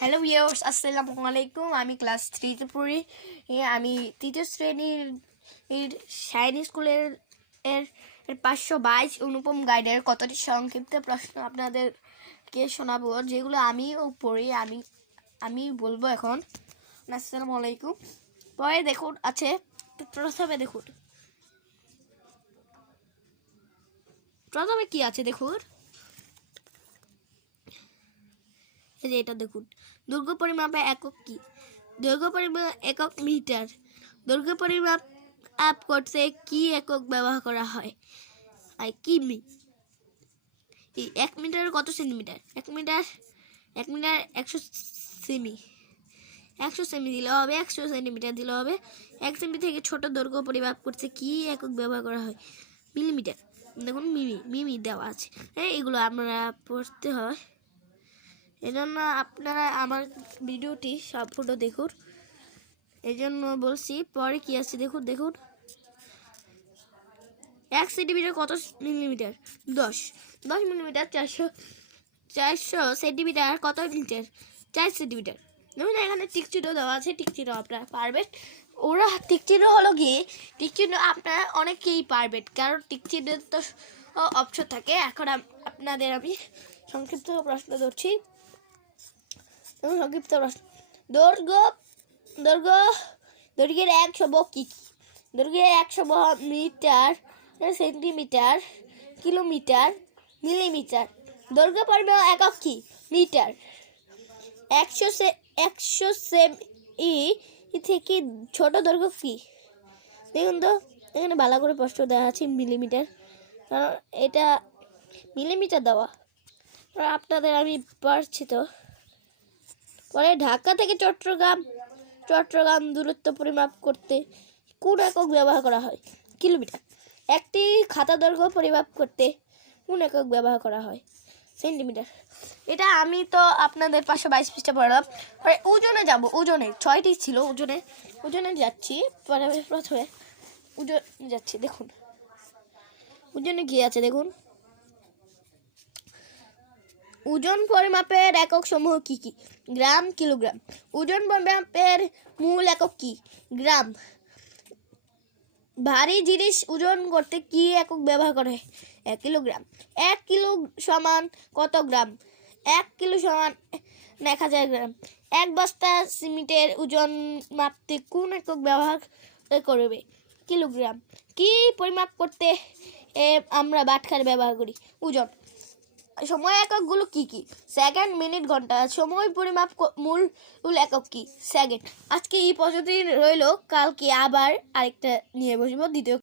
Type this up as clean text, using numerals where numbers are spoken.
Hello viewers, আসসালামু আলাইকুম। আমি ক্লাস 3 তে পড়ি। আমি তৃতীয় শ্রেণীর শাইনি স্কুলের এর 522 অনুপম গাইডের কতটি সংক্ষিপ্ত প্রশ্ন আপনাদেরকে শোনাবো, যেগুলো আমিও পড়ি। আমি বলবো এখন। আসসালামু আলাইকুম। পরে দেখুন আছে, প্রথমে কি আছে দেখুন। এই যে এটা দেখুন, দৈর্ঘ্য পরিমাপের একক কি? দৈর্ঘ্য পরিমাপ একক মিটার। দৈর্ঘ্য পরিমাপ করতে কি একক ব্যবহার করা হয়? কিমি। 1 মিটার কত সেন্টিমিটার? 1 metre 100 semi. 100 সেমি দিলে হবে, 100 সেন্টিমিটার দিলে হবে। 1 সেমি থেকে ছোট দৈর্ঘ্য পরিমাপ করতে কি একক ব্যবহার করা হয়? মিলিমিটার। দেখুন মিমি দেওয়া আছে। এগুলো আপনারা পড়তে হয়। এজন্য আপনারা আমার ভিডিওটি সম্পূর্ণ দেখুন, এজন্য বলছি। পরে কি আছে দেখুন। 1 সেন্টিমিটার কত মিলিমিটার? 10 মিলিমিটার। 400 সেন্টিমিটার কত মিটার? 4 সেন্টিমিটার। দেখুন এখানে টিকচিহ্ন দেওয়া আছে, টিকচিহ্ন আপনারা পারবেন। ওরা টিকচিহ্ন হলো গিয়ে, টিকচিহ্ন আপনারা অনেকেই পারবেন, কারণ টিকচিহ্ন তো অপশন থাকে। এখন আপনাদের আমি সংক্ষিপ্ত প্রশ্ন ধরছি। সংক্ষিপ্ত প্রশ্ন। দৈর্ঘ্যের 1 সমবাহ কি? দৈর্ঘ্যের 1 সমবাহ মিটার, সেন্টিমিটার, কিলোমিটার, মিলিমিটার। দৈর্ঘ্য পরিমাপ একক কি? মিটার। 100 সেমি থেকে ছোট দৈর্ঘ্য কি? দেখুন তো, এখানে ভালো করে প্রশ্ন দেওয়া আছে মিলিমিটার, কারণ এটা মিলিমিটার দেওয়া। আপনাদের আমি পারছি তো। পরে ঢাকা থেকে চট্টগ্রাম দূরত্ব পরিমাপ করতে কোন একক ব্যবহার করা হয়? কিলোমিটার। একটি খাতা দৈর্ঘ্য পরিমাপ করতে কোন একক ব্যবহার করা হয়? সেন্টিমিটার। এটা আমি তো আপনাদের 522 পৃষ্ঠা পড়লাম। পরে ওজনে যাব। ওজনে 6টি ছিল। ওজনে যাচ্ছি। প্রথমে ওজনে যাচ্ছি। দেখুন ওজনে কি আছে দেখুন। ওজন পরিমাপের একক সমূহ কি কি? গ্রাম, কিলোগ্রাম। ওজন পরিমাপের মূল একক কি? গ্রাম। ভারী জিনিস ওজন করতে কি একক ব্যবহার করে? কিলোগ্রাম। 1 কিলো সমান কত গ্রাম? 1 কিলো সমান 1000 গ্রাম। 1 বস্তা সিমেন্টের ওজন মাপতে কোন একক ব্যবহার করবে? কিলোগ্রাম। কি পরিমাপ করতে আমরা বাটখারা ব্যবহার করি? ওজন। সময় এককগুলো কি কি? সেকেন্ড, মিনিট, ঘন্টা। সময় পরিমাপ মূল একক কি? সেকেন্ড। আজকে এই পদ্ধতি রইল, কালকে আবার আরেকটা নিয়ে বসবো, দ্বিতীয়